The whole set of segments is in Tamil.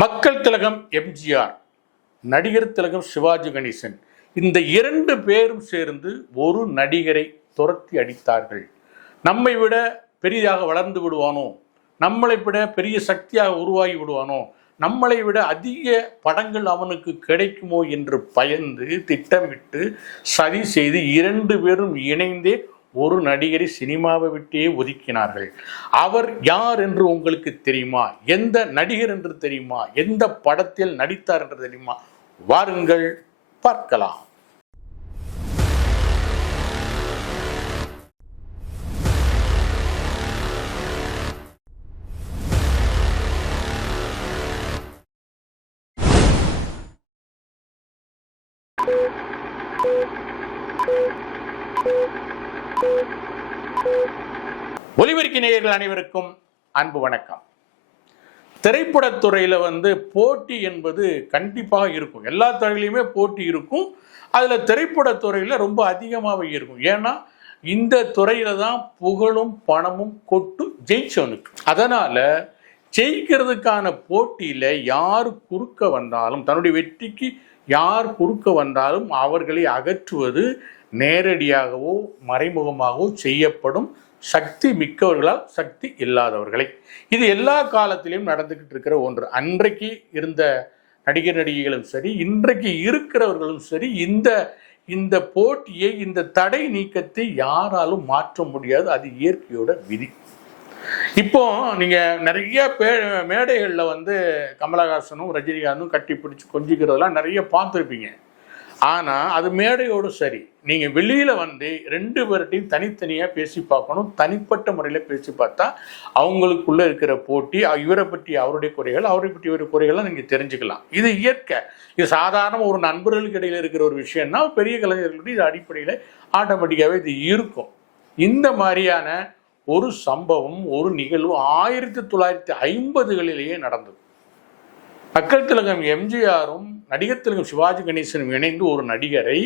மக்கள் திலகம் எம்ஜிஆர், நடிகர் திலகம் சிவாஜி கணேசன், இந்த இரண்டு பேரும் சேர்ந்து ஒரு நடிகரை துரத்தி அடித்தார்கள். நம்மை விட பெரிதாக வளர்ந்து விடுவானோ, நம்மளை விட பெரிய சக்தியாக உருவாகி விடுவானோ, நம்மளை விட அதிக படங்கள் அவனுக்கு கிடைக்குமோ என்று பயந்து திட்டமிட்டு சதி செய்து இரண்டு பேரும் இணைந்தே ஒரு நடிகரை சினிமாவை விட்டே ஒதுக்கினார்கள். அவர் யார் என்று உங்களுக்கு தெரியுமா? எந்த நடிகர் என்று தெரியுமா? எந்த படத்தில் நடித்தார் என்று தெரியுமா? வாருங்கள் பார்க்கலாம். ஒலிபெருக்கி நேயர்கள் அனைவருக்கும் அன்பு வணக்கம். திரைப்படத்துறையில் போட்டி என்பது கண்டிப்பாக இருக்கும். எல்லா துறையிலையுமே போட்டி இருக்கும். அதில் திரைப்படத்துறையில் ரொம்ப அதிகமாக இருக்கும். ஏன்னா இந்த துறையில தான் புகழும் பணமும் கொட்டும் ஜெயிச்சவனுக்கு. அதனால ஜெயிக்கிறதுக்கான போட்டியில் யார் குறுக்க வந்தாலும், தன்னுடைய வெற்றிக்கு யார் குறுக்க வந்தாலும் அவர்களை அகற்றுவது நேரடியாகவோ மறைமுகமாகவோ செய்யப்படும். சக்தி மிக்கவர்களால் சக்தி இல்லாதவர்களை. இது எல்லா காலத்திலையும் நடந்துகிட்டு இருக்கிற ஒன்று. அன்றைக்கு இருந்த நடிகர் நடிகைகளும் சரி, இன்றைக்கு இருக்கிறவர்களும் சரி, இந்த போட்டியை, இந்த தடை நீக்கத்தை யாராலும் மாற்ற முடியாது. அது இயற்கையோட விதி. இப்போ நீங்க நிறைய மேடைகளில் கமலஹாசனும் ரஜினிகாந்தும் கட்டி பிடிச்சி கொஞ்சிக்கிறதெல்லாம் நிறைய பார்த்துருப்பீங்க. ஆனால் அது மேடையோடு சரி. நீங்கள் வெளியில் ரெண்டு பேர்ட்டையும் தனித்தனியாக பேசி பார்க்கணும். தனிப்பட்ட முறையில் பேசி பார்த்தா அவங்களுக்குள்ளே இருக்கிற போட்டி, இவரை பற்றி அவருடைய குறைகள், அவரை பற்றி இவருடைய குறைகள்லாம் நீங்கள் தெரிஞ்சுக்கலாம். இது இயற்கை. இது சாதாரண ஒரு நண்பர்களுக்கு இடையில் இருக்கிற ஒரு விஷயம்னா பெரிய கலைஞர்களுடைய இது அடிப்படையில் ஆட்டோமேட்டிக்காகவே இது இருக்கும். இந்த மாதிரியான ஒரு சம்பவம், ஒரு நிகழ்வு 1950களிலேயே நடந்தது. மக்கள் திலகம் எம்ஜிஆரும் நடிகர் திலகம் சிவாஜி கணேசனும் இணைந்து ஒரு நடிகரை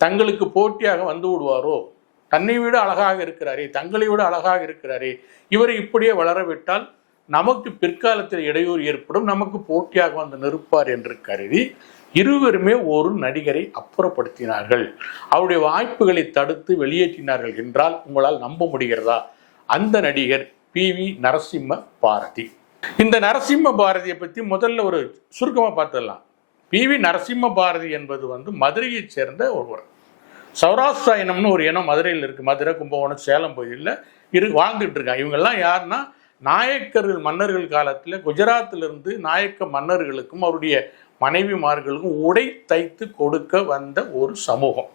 தங்களுக்கு போட்டியாக வந்து விடுவாரோ, தன்னை விட அழகாக இருக்கிறாரே, தங்களை விட அழகாக இருக்கிறாரே, இவரை இப்படியே வளரவிட்டால் நமக்கு பிற்காலத்தில் இடையூறு ஏற்படும், நமக்கு போட்டியாக வந்து நிற்பார் என்று கருதி இருவருமே ஒரு நடிகரை அப்புறப்படுத்தினார்கள். அவருடைய வாய்ப்புகளை தடுத்து வெளியேற்றினார்கள் என்றால் உங்களால் நம்ப முடிகிறதா? அந்த நடிகர் பி.வி. நரசிம்ம பாரதி. இந்த நரசிம்ம பாரதியை பற்றி முதல்ல ஒரு சுருக்கமாக பார்த்துடலாம். பி.வி. நரசிம்ம பாரதி என்பது மதுரையைச் சேர்ந்த ஒருவர். சௌராஷ்டிரா இனம்னு ஒரு இனம் மதுரையில் இருக்குது. மதுரை, கும்பகோணம், சேலம் பகுதியில் வாழ்ந்துட்டு இருக்காங்க. இவங்கெல்லாம் யாருன்னா, நாயக்கர்கள் மன்னர்கள் காலத்தில் குஜராத்திலிருந்து நாயக்க மன்னர்களுக்கும் அவருடைய மனைவிமார்களுக்கும் உடை தைத்து கொடுக்க வந்த ஒரு சமூகம்.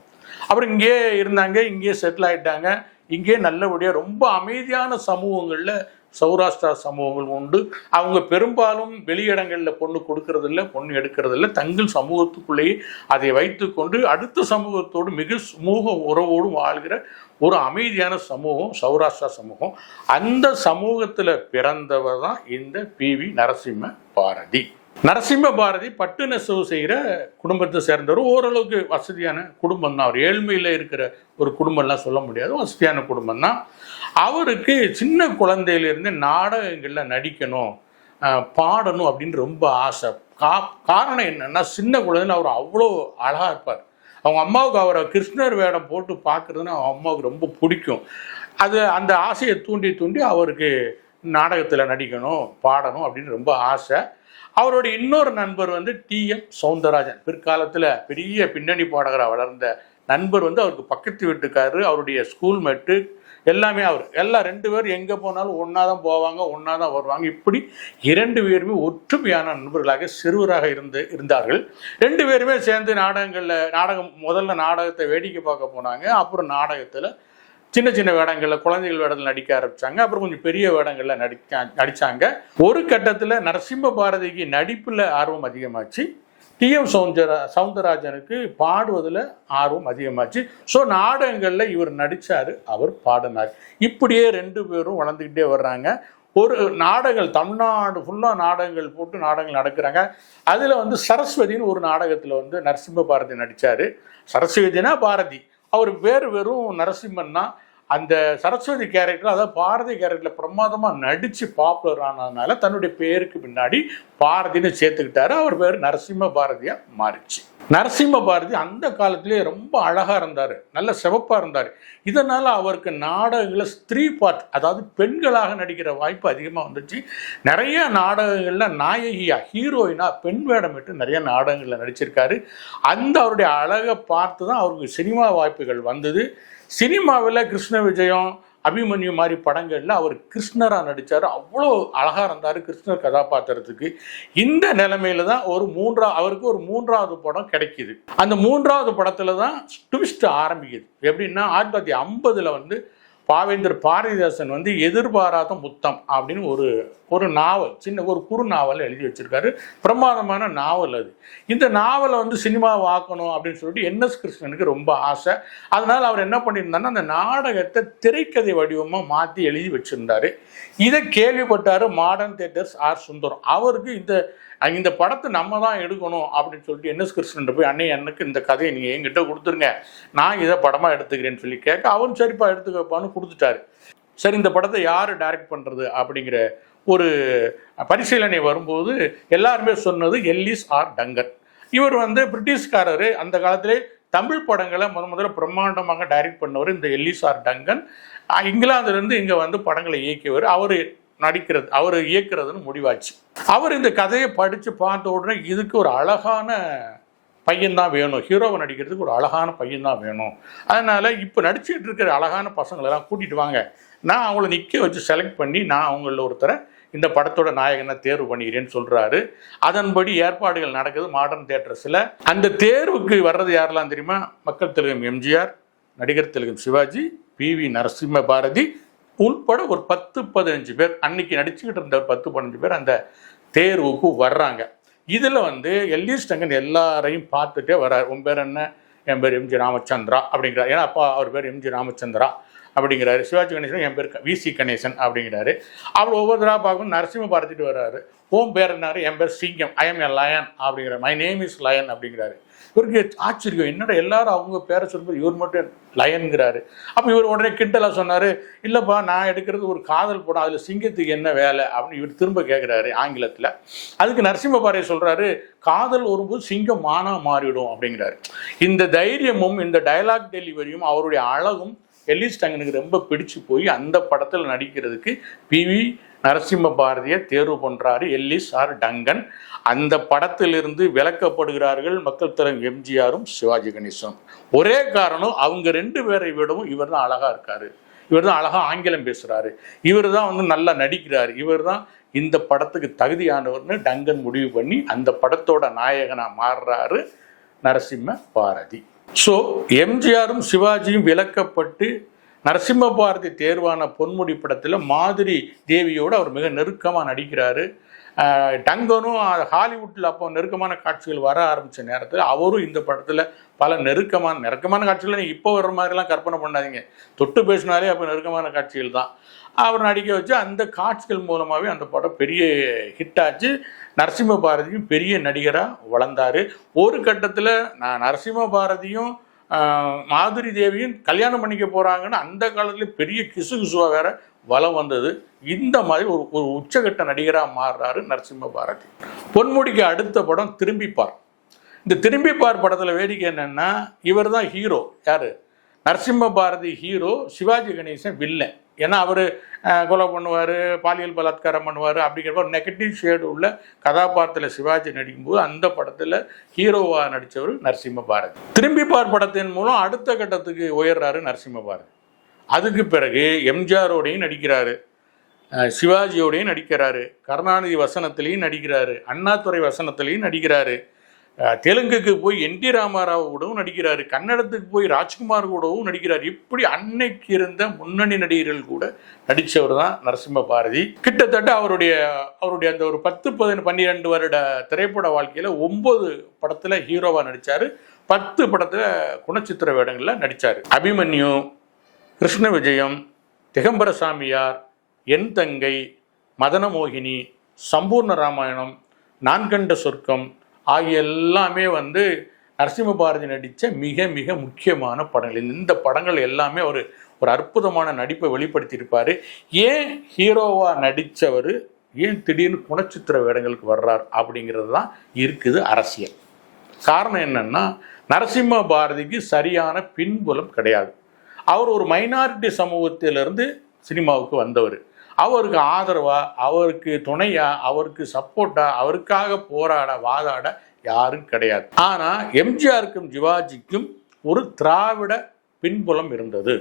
அப்புறம் இங்கே இருந்தாங்க, இங்கே செட்டில் ஆகிட்டாங்க. இங்கே நல்லபடியாக ரொம்ப அமைதியான சமூகங்களில் சௌராஷ்டிரா சமூகங்கள் உண்டு. அவங்க பெரும்பாலும் வெளியிடங்களில் பொண்ணு கொடுக்கறதில்ல, பொண்ணு எடுக்கிறதில்ல. தங்கள் சமூகத்துக்குள்ளேயே அதை வைத்துக்கொண்டு அடுத்த சமூகத்தோடு மிக சுமூக உறவோடு வாழ்கிற ஒரு அமைதியான சமூகம் சௌராஷ்டிரா சமூகம். அந்த சமூகத்தில் பிறந்தவர் தான் இந்த பி.வி. நரசிம்ம பாரதி. நரசிம்ம பாரதி பட்டு நெசவு செய்கிற குடும்பத்தை சேர்ந்தவர். ஓரளவுக்கு வசதியான குடும்பம் தான். அவர் ஏழ்மையில் இருக்கிற ஒரு குடும்பம்லாம் சொல்ல முடியாது, வசதியான குடும்பம் தான். அவருக்கு சின்ன குழந்தையிலிருந்து நாடகங்களில் நடிக்கணும், பாடணும் அப்படின்னு ரொம்ப ஆசை. காரணம் என்னன்னா, சின்ன குழந்தையில் அவர் அவ்வளோ அழகாக இருப்பார். அவங்க அம்மாவுக்கு அவரை கிருஷ்ணர் வேடம் போட்டு பார்க்குறதுன்னு அவங்க அம்மாவுக்கு ரொம்ப பிடிக்கும். அந்த ஆசையை தூண்டி தூண்டி அவருக்கு நாடகத்தில் நடிக்கணும், பாடணும் அப்படின்னு ரொம்ப ஆசை. அவருடைய இன்னொரு நண்பர் டி.எம். சௌந்தரராஜன், பிற்காலத்தில் பெரிய பின்னணி பாடகராக வளர்ந்த நண்பர். அவருக்கு பக்கத்து வீட்டுக்காரரு, அவருடைய ஸ்கூல் மேட்டு எல்லாமே. எல்லாம் ரெண்டு பேரும் எங்கே போனாலும் ஒன்றா தான் போவாங்க, ஒன்றா தான் வருவாங்க. இப்படி இரண்டு பேருமே ஒற்றுமையான நண்பர்களாக சிறுவராக இருந்தார்கள். ரெண்டு பேருமே சேர்ந்து முதல்ல நாடகத்தை வேடிக்கை பார்க்க போனாங்க. அப்புறம் நாடகத்தில் சின்ன சின்ன வேடங்களில், குழந்தைகள் வேடத்தில் நடிக்க ஆரம்பித்தாங்க. அப்புறம் கொஞ்சம் பெரிய வேடங்களில் நடித்தாங்க. ஒரு கட்டத்தில் நரசிம்ம பாரதிக்கு நடிப்பில் ஆர்வம் அதிகமாச்சு. டி.எம். சௌந்தரராஜனுக்கு பாடுவதில் ஆர்வம் அதிகமாச்சு. ஸோ நாடகங்களில் இவர் நடித்தார், அவர் பாடினார். இப்படியே ரெண்டு பேரும் வளர்ந்துக்கிட்டே வர்றாங்க. ஒரு நாடகங்கள் தமிழ்நாடு ஃபுல்லாக நாடகங்கள் போட்டு நாடகங்கள் நடக்கிறாங்க. அதில் சரஸ்வதினு ஒரு நாடகத்தில் நரசிம்ம பாரதி நடித்தார். சரஸ்வதினா பாரதி, அவர் வெறும் நரசிம்மன்னா அந்த சரஸ்வதி கேரக்டர், அதாவது பாரதி கேரக்டரில் பிரமாதமாக நடித்து பாப்புலர் ஆனதுனால தன்னுடைய பேருக்கு பின்னாடி பாரதின்னு சேர்த்துக்கிட்டாரு. அவர் பேர் நரசிம்ம பாரதியாக மாறிச்சு. நரசிம்ம பாரதி அந்த காலத்திலே ரொம்ப அழகாக இருந்தார், நல்ல சிவப்பாக இருந்தார். இதனால் அவருக்கு நாடகங்களில் ஸ்திரீ பார்ட், அதாவது பெண்களாக நடிக்கிற வாய்ப்பு அதிகமாக வந்துச்சு. நிறைய நாடகங்களில் நாயகியா, ஹீரோயினா பெண் வேடமிட்டு நிறைய நாடகங்களில் நடிச்சிருக்காரு. அந்த அவருடைய அழகை பார்த்து தான் அவருக்கு சினிமா வாய்ப்புகள் வந்தது. சினிமாவில் கிருஷ்ண விஜயம், அபிமன்யு மாதிரி படங்களில் அவர் கிருஷ்ணராக நடித்தார். அவ்வளோ அழகாக இருந்தார் கிருஷ்ணர் கதாபாத்திரத்துக்கு. இந்த நிலைமையில தான் அவருக்கு ஒரு மூன்றாவது படம் கிடைக்கிது. அந்த மூன்றாவது படத்தில் தான் ட்விஸ்ட் ஆரம்பிக்குது. எப்படின்னா 1950 வந்து பாரதிதாசன் வந்து எதிர்பாராத முத்தம் அப்படின்னு ஒரு நாவல், சின்ன ஒரு குறு நாவல் எழுதி வச்சிருக்காரு. பிரமாதமான நாவல் அது. இந்த நாவலை வந்து சினிமாவாக்கணும் அப்படின்னு சொல்லிட்டு என்எஸ் கிருஷ்ணனுக்கு ரொம்ப ஆசை. அதனால அவர் என்ன பண்ணியிருந்தாருன்னா அந்த நாடகத்தை திரைக்கதை வடிவமாக மாற்றி எழுதி வச்சிருந்தாரு. இதை கேள்விப்பட்டாரு மாடர்ன் தியேட்டர்ஸ் ஆர் சுந்தரம். அவருக்கு இந்த படத்தை நம்ம தான் எடுக்கணும் அப்படின்னு சொல்லிட்டு என்எஸ் கிருஷ்ணன் போய், அன்னை எனக்கு இந்த கதையை நீங்கள் என்கிட்ட கொடுத்துருங்க, நான் இதை படமாக எடுத்துக்கிறேன்னு சொல்லி கேட்க, அவரும் சரிப்பா எடுத்துக்கப்பான்னு கொடுத்துட்டாரு. சரி, இந்த படத்தை யார் டைரக்ட் பண்ணுறது அப்படிங்கிற ஒரு பரிசீலனை வரும்போது எல்லாருமே சொன்னது எல்லிஸ் ஆர் டங்கன். இவர் வந்து பிரிட்டிஷ்காரர். அந்த காலத்திலே தமிழ் படங்களை முதல்ல பிரம்மாண்டமாக டைரக்ட் பண்ணவர் இந்த எல்லிஸ் ஆர் டங்கன். இங்கிலாந்துலேருந்து இங்கே வந்து படங்களை இயக்கியவர். அவர் இயக்குறதுன்னு முடிவாச்சு. அவர் இந்த கதையை படித்து பார்த்த உடனே இதுக்கு ஒரு அழகான பையன்தான் வேணும், ஹீரோவை நடிக்கிறதுக்கு ஒரு அழகான பையன்தான் வேணும், அதனால் இப்போ நடிச்சுட்டு இருக்கிற அழகான பசங்களெல்லாம் கூட்டிகிட்டு வாங்க, நான் அவங்கள நிற்க வச்சு செலக்ட் பண்ணி நான் அவங்கள ஒருத்தரை இந்த படத்தோட நாயகனை தேர்வு பண்ணிக்கிறேன்னு சொல்கிறாரு. அதன்படி ஏற்பாடுகள் நடக்குது மாடர்ன் தியேட்டர்ஸில். அந்த தேர்வுக்கு வர்றது யாரெல்லாம் தெரியுமா? மக்கள் திலகம் எம்ஜிஆர், நடிகர் திலகம் சிவாஜி, PV நரசிம்ம பாரதி உள்பட ஒரு 10-15 பேர், அன்னைக்கு நடிச்சுக்கிட்டு இருந்த 10-15 பேர் அந்த தேர்வுக்கு வர்றாங்க. இதில் வந்து எல்லிஸ் டங்கன் எல்லாரையும் பார்த்துட்டே வர்றார். உன் பேர் என்ன? என் பேர் MG ராமச்சந்திரா அப்படிங்கிறார். ஏன்னா அப்பா அவர் பேர் MG ராமச்சந்திரா அப்படிங்கிறாரு. சிவாஜி கணேசன் என் பேர் VC கணேசன் அப்படிங்கிறாரு. அவர் ஒவ்வொருத்தராக பார்க்கணும். நரசிம்ம பாரதிட்டு வர்றாரு. ஓம் பேர் என்னாரு? என் பேர் சிங்கம், I am a lion அப்படிங்கிறார். மை நேம் இஸ் லயன் அப்படிங்கிறாரு. இவருக்கு ஆச்சரியம், என்னடா எல்லாரும் அவங்க பேரை சொல்லும்போது இவர் மட்டும் லயன்கிறாரு. அப்போ இவர் உடனே கிண்டலாக சொன்னார், இல்லைப்பா நான் எடுக்கிறது ஒரு காதல் படம், அதில் சிங்கத்துக்கு என்ன வேலை அப்படின்னு இவர் திரும்ப கேட்குறாரு ஆங்கிலத்தில். அதுக்கு நரசிம்ம பாரதி சொல்கிறாரு, காதல் வரும்போது சிங்கம் மானா மாறிடும் அப்படிங்கிறாரு. இந்த தைரியமும் இந்த டைலாக் டெலிவரியும் அவருடைய அழகும் எல்லிஸ் டங்கனுக்கு ரொம்ப பிடிச்சு போய் அந்த படத்தில் நடிக்கிறதுக்கு PV நரசிம்ம பாரதியை தேர்வு பண்ணுறாரு எல்லிஸ் ஆர் டங்கன். அந்த படத்திலிருந்து விலக்கப்படுகிறார்கள் மக்கள் திலகம் எம்ஜிஆரும் சிவாஜி கணேசனும். ஒரே காரணம், அவங்க 2 பேரை விடவும் இவர் தான் அழகாக இருக்காரு, இவர் தான் அழகாக ஆங்கிலம் பேசுகிறாரு, இவர் தான் வந்து நல்லா நடிக்கிறார், இவர் தான் இந்த படத்துக்கு தகுதியானவர்னு டங்கன் முடிவு பண்ணி அந்த படத்தோட நாயகனாக மாறுறாரு நரசிம்ம பாரதி. ஸோ எம்ஜிஆரும் சிவாஜியும் விலக்கப்பட்டு நரசிம்ம பாரதி தேர்வான பொன்முடி படத்தில் மாதிரி தேவியோடு அவர் மிக நெருக்கமாக நடிக்கிறாரு. டங்கனும் ஹாலிவுட்டில் அப்போ நெருக்கமான காட்சிகள் வர ஆரம்பித்த நேரத்தில் அவரும் இந்த படத்தில் பல நெருக்கமான காட்சிகளை நீங்கள் இப்போ வர்ற மாதிரிலாம் கற்பனை பண்ணாதீங்க. தொட்டு பேசினாலே அப்போ நெருக்கமான காட்சிகள் தான் அவர் நடிக்க வச்சு. அந்த காட்சிகள் மூலமாகவே அந்த படம் பெரிய ஹிட் ஆச்சு. நரசிம்ம பாரதியும் பெரிய நடிகராக வளர்ந்தார். ஒரு கட்டத்தில் நரசிம்ம பாரதியும் மாதிரி தேவியும் கல்யாணம் பண்ணிக்க போகிறாங்கன்னு அந்த காலத்துல பெரிய கிசுகிசுவாக வேற வலம் வந்தது. இந்த மாதிரி ஒரு உச்சகட்ட நடிகராக மாறுறாரு நரசிம்ம பாரதி. பொன்முடிக்கு அடுத்த படம் திரும்பிப்பார். இந்த திரும்பிப்பார் படத்தில் வேடிக்கை என்னன்னா, இவர் தான் ஹீரோ. யார்? Narasimha Bharathi hero, Sivaji Ganesan villain. ஏன்னா அவர் கொலை பண்ணுவார், பாலியல் பலாத்காரம் பண்ணுவார், அப்படிங்கிற ஒரு நெகட்டிவ் ஷேடு உள்ள கதாபாத்திரத்தில் சிவாஜி நடிக்கும்போது அந்த படத்தில் ஹீரோவாக நடித்தவர் நரசிம்ம பாரதி. திரும்பிப்பார் படத்தின் மூலம் அடுத்த கட்டத்துக்கு உயர்றாரு நரசிம்ம பாரதி. அதுக்கு பிறகு எம்ஜிஆரோடையும் நடிக்கிறாரு, சிவாஜியோடையும் நடிக்கிறாரு, கருணாநிதி வசனத்திலையும் நடிக்கிறாரு, அண்ணாதுரை வசனத்திலையும் நடிக்கிறாரு, தெலுங்குக்கு போய் NT ராமாராவ் கூடவும் நடிக்கிறாரு, கன்னடத்துக்கு போய் ராஜ்குமார் கூடவும் நடிக்கிறார். இப்படி அன்னைக்கு இருந்த முன்னணி நடிகர்கள் கூட நடித்தவர் தான் நரசிம்ம பாரதி. கிட்டத்தட்ட அவருடைய அந்த ஒரு 10-12 வருட திரைப்பட வாழ்க்கையில் 9 படத்தில் ஹீரோவாக நடித்தார், 10 படத்தில் குணச்சித்திர வேடங்களில் நடித்தார். அபிமன்யு, கிருஷ்ண விஜயம், திகம்பர சாமியார், என் தங்கை, மதனமோகினி, சம்பூர்ண ராமாயணம், நான் கண்ட சொர்க்கம் ஆகிய எல்லாமே நரசிம்ம பாரதி நடித்த மிக மிக முக்கியமான படங்கள். இந்த படங்கள் எல்லாமே ஒரு அற்புதமான நடிப்பை வெளிப்படுத்தியிருப்பார். ஏன் ஹீரோவாக நடித்தவர் ஏன் திடீர்னு குணச்சித்திர வேடங்களுக்கு வர்றார் அப்படிங்கிறது தான் இருக்குது அரசியல். காரணம் என்னன்னா, நரசிம்ம பாரதிக்கு சரியான பின்புலம் கிடையாது. அவர் ஒரு மைனாரிட்டி சமூகத்திலிருந்து சினிமாவுக்கு வந்தவர். அவருக்கு ஆதரவா, அவருக்கு துணையா, அவருக்கு சப்போர்ட்டா, அவருக்காக போராட வாதாட யாரும் கிடையாது. ஆனால் எம்ஜிஆருக்கும் சிவாஜிக்கும் ஒரு திராவிட பின்புலம் இருந்தது.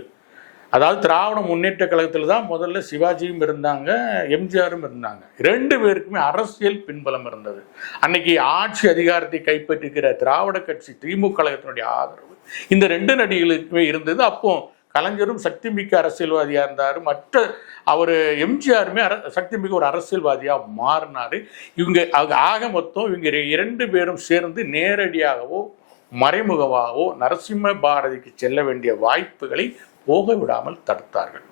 அதாவது திராவிட முன்னேற்ற கழகத்தில் தான் முதல்ல சிவாஜியும் இருந்தாங்க, எம்ஜிஆரும் இருந்தாங்க. 2 பேருக்குமே அரசியல் பின்புலம் இருந்தது. அன்னைக்கு ஆட்சி அதிகாரத்தை கைப்பற்றிக்கிற திராவிட கட்சி திமுக கழகத்தினுடைய ஆதரவு இந்த 2 நடிகளுக்குமே இருந்தது. அப்போ கலைஞரும் சக்தி மிக்க அரசியல்வாதியாக இருந்தார். மற்ற அவர் எம்ஜிஆருமே சக்தி மிக்க ஒரு அரசியல்வாதியாக மாறினார். இவங்க ஆக மொத்தம் இவங்க 2 பேரும் சேர்ந்து நேரடியாகவோ மறைமுகமாகவோ நரசிம்ம பாரதிக்கு செல்ல வேண்டிய வாய்ப்புகளை போக விடாமல் தடுத்தார்கள்.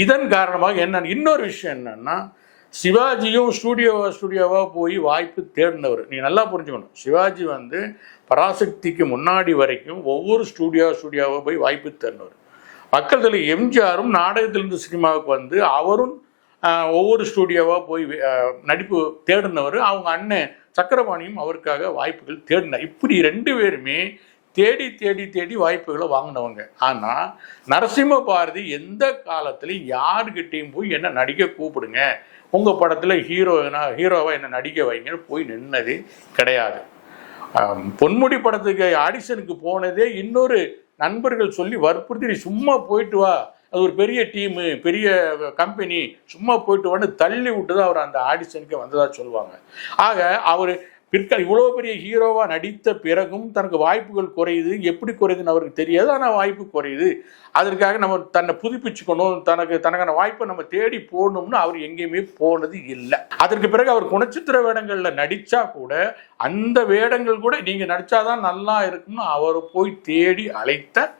இதன் காரணமாக என்ன இன்னொரு விஷயம் என்னன்னா, சிவாஜியும் ஸ்டூடியோவா போய் வாய்ப்பு தேடினவர். நீ நல்லா புரிஞ்சுக்கணும். சிவாஜி பராசக்திக்கு முன்னாடி வரைக்கும் ஒவ்வொரு ஸ்டூடியோவா போய் வாய்ப்பு தேடினவர். மக்கள் எம்ஜிஆரும் நாடகத்திலிருந்து சினிமாவுக்கு அவரும் ஒவ்வொரு ஸ்டூடியோவாக போய் நடிப்பு தேடினவர். அவங்க அண்ணன் சக்கரபாணியும் அவருக்காக வாய்ப்புகள் தேடினார். இப்படி 2 பேருமே தேடி தேடி தேடி வாய்ப்புகளை வாங்கினவங்க. ஆனால் நரசிம்ம பாரதி எந்த காலத்துலையும் யாருக்கிட்டையும் போய் என்ன நடிக்க கூப்பிடுங்க, உங்கள் படத்தில் ஹீரோவாக என்ன நடிக்க வைங்கன்னு போய் நின்னது கிடையாது. பொன்முடி படத்துக்கு ஆடிஷனுக்கு போனதே இன்னொரு நண்பர்கள் சொல்லி வற்புறுத்தி சும்மா போயிட்டு வா, அது ஒரு பெரிய டீமு, பெரிய கம்பெனி, சும்மா போயிட்டு வான்னு தள்ளி விட்டு தான் அவர் அந்த ஆடிஷனுக்கு வந்ததாக சொல்லுவாங்க. ஆக அவர் இவ்வளோ பெரிய ஹீரோவாக நடித்த பிறகும் தனக்கு வாய்ப்புகள் குறையுது. எப்படி குறையுதுன்னு அவருக்கு தெரியாது, ஆனால் வாய்ப்பு குறையுது. அதற்காக நம்ம தன்னை புதுப்பிச்சுக்கணும், தனக்கான வாய்ப்பை நம்ம தேடி போடணும்னு அவர் எங்கேயுமே போனது இல்லை. அதற்கு பிறகு அவர் குணச்சித்திர வேடங்களில் நடித்தா கூட அந்த வேடங்கள் கூட நீங்கள் நடித்தாதான் நல்லா இருக்கும்னு அவர் போய் தேடி அழைத்த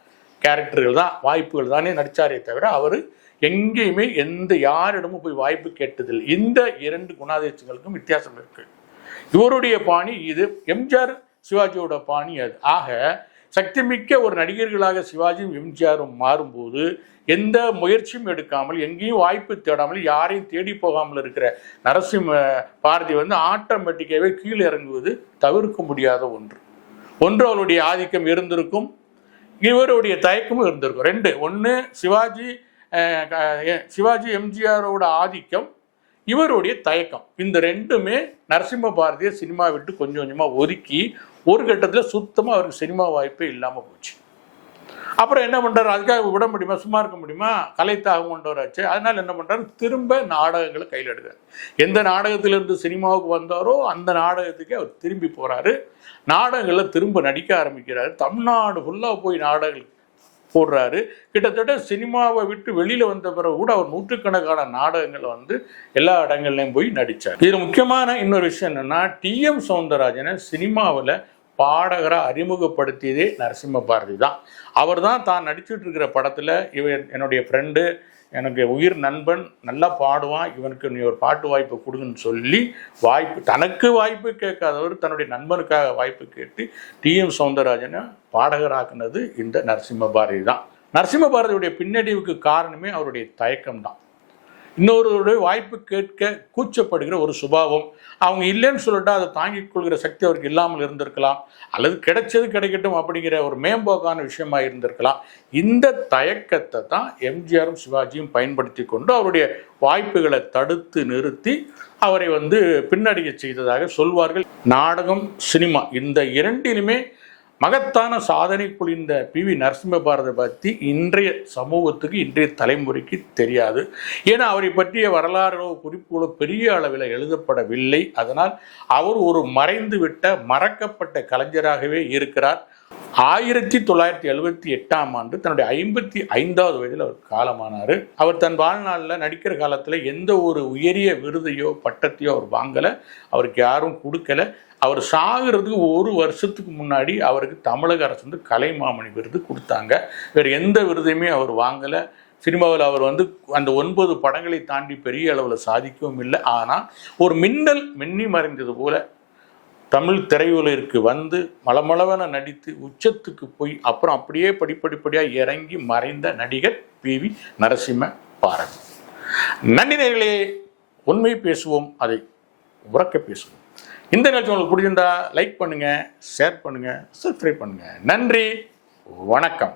கேரக்டர்கள் தான், வாய்ப்புகள் தானே நடித்தாரே தவிர அவர் எங்கேயுமே யாரிடமும் போய் வாய்ப்பு கேட்டதில்லை. இந்த 2 குணாதிசயங்களுக்கும் வித்தியாசம் இருக்கு. இவருடைய பாணி இது, எம்ஜிஆர் சிவாஜியோட பாணி அது. ஆக சக்திமிக்க ஒரு நடிகர்களாக சிவாஜியும் எம்ஜிஆரும் மாறும்போது எந்த முயற்சியும் எடுக்காமல், எங்கேயும் வாய்ப்பு தேடாமல், யாரையும் தேடி போகாமல் இருக்கிற நரசிம்ம பாரதி ஆட்டோமேட்டிக்காகவே கீழே இறங்குவது தவிர்க்க முடியாத ஒன்று. அவருடைய ஆதிக்கம் இருந்திருக்கும், இவருடைய தயக்கமும் இருந்திருக்கும். 2 ஒன்று சிவாஜி எம்ஜிஆரோட ஆதிக்கம், இவருடைய தயக்கம். இந்த 2மே நரசிம்ம பாரதியை சினிமா விட்டு கொஞ்சம் கொஞ்சமாக ஒதுக்கி ஒரு கட்டத்தில் சுத்தமாக அவருக்கு சினிமா வாய்ப்பே இல்லாமல் போச்சு. அப்புறம் என்ன பண்ணுறாரு, அதுக்காக விட முடியுமா, சும்மா இருக்க முடியுமா, கலைத்தாகம் கொண்டவராச்சு. அதனால் என்ன பண்ணுறாரு, திரும்ப நாடகங்களை கையில் எடுக்கிறார். எந்த நாடகத்திலிருந்து சினிமாவுக்கு வந்தாரோ அந்த நாடகத்துக்கு அவர் திரும்பி போகிறாரு. நாடகங்களில் திரும்ப நடிக்க ஆரம்பிக்கிறாரு. தமிழ்நாடு ஃபுல்லாக போய் நாடகங்கள் போடுறாரு. கிட்டத்தட்ட சினிமாவை விட்டு வெளியில் வந்த பிறகு கூட அவர் நூற்றுக்கணக்கான நாடகங்களை எல்லா இடங்கள்லையும் போய் நடித்தார். இதில் முக்கியமான இன்னொரு விஷயம் என்னென்னா, டிஎம் சௌந்தரராஜனை சினிமாவில் பாடகராக அறிமுகப்படுத்தியதே நரசிம்ம பாரதி தான். அவர் தான் நடிச்சுட்டு இருக்கிற படத்தில் என்னுடைய ஃப்ரெண்டு, எனக்கு உயிர் நண்பன், நல்லா பாடுவான், இவனுக்கு நீ ஒரு பாட்டு வாய்ப்பு கொடுங்கன்னு சொல்லி தனக்கு வாய்ப்பு கேட்காதவர் தன்னுடைய நண்பனுக்காக வாய்ப்பு கேட்டு டிஎம் சௌந்தரராஜனை பாடகராக்குனது இந்த நரசிம்ம பாரதி தான். நரசிம்ம பாரதியுடைய பின்னடைவுக்கு காரணமே அவருடைய தயக்கம் தான். இன்னொருடைய வாய்ப்பு கேட்க கூச்சப்படுகிற ஒரு சுபாவம். அவங்க இல்லைன்னு சொல்லிட்டா அதை தாங்கிக் கொள்கிற சக்தி அவருக்கு இல்லாமல் இருந்திருக்கலாம், அல்லது கிடைச்சது கிடைக்கட்டும் அப்படிங்கிற ஒரு மேம்போக்கான விஷயமா இருந்திருக்கலாம். இந்த தயக்கத்தை தான் எம்ஜிஆரும் சிவாஜியும் பயன்படுத்தி கொண்டு அவருடைய வாய்ப்புகளை தடுத்து நிறுத்தி அவரை பின்னடைய செய்ததாக சொல்வார்கள். நாடகம், சினிமா இந்த 2லுமே மகத்தான சாதனை புரிந்த பி.வி. நரசிம்ம பாரதி பற்றி இன்றைய சமூகத்துக்கு, இன்றைய தலைமுறைக்கு தெரியாது. ஏன்னா அவரை பற்றிய வரலாறோ குறிப்புகளோ பெரிய அளவில் எழுதப்படவில்லை. அதனால் அவர் ஒரு மறைந்துவிட்ட, மறக்கப்பட்ட கலைஞராகவே இருக்கிறார். 1978 தன்னுடைய 55வது வயதில் அவர் காலமானார். அவர் தன் வாழ்நாளில் நடிக்கிற காலத்தில் எந்த ஒரு உயரிய விருதையோ பட்டத்தையோ அவர் வாங்கலை, அவருக்கு யாரும் கொடுக்கல. அவர் சாகிறதுக்கு 1 வருஷத்துக்கு முன்னாடி அவருக்கு தமிழக அரசு கலைமாமணி விருது கொடுத்தாங்க. வேறு எந்த விருதையுமே அவர் வாங்கலை. சினிமாவில் அவர் அந்த 9 படங்களை தாண்டி பெரிய அளவில் சாதிக்கவும் இல்லை. ஆனால் ஒரு மின்னல் மின்னி மறைந்தது போல தமிழ் திரையுலகிற்கு மளமளவென நடித்து உச்சத்துக்கு போய் அப்புறம் அப்படியே படிப்படிப்படியாக இறங்கி மறைந்த நடிகர் PV நரசிம்ம பாரதி. நன்றி நேயர்களே. உண்மை பேசுவோம், அதை உறக்க பேசுவோம். இந்த நிகழ்ச்சி உங்களுக்கு பிடிச்சிருந்தா லைக் பண்ணுங்க, ஷேர் பண்ணுங்க, சப்ஸ்கிரைப் பண்ணுங்க. நன்றி, வணக்கம்.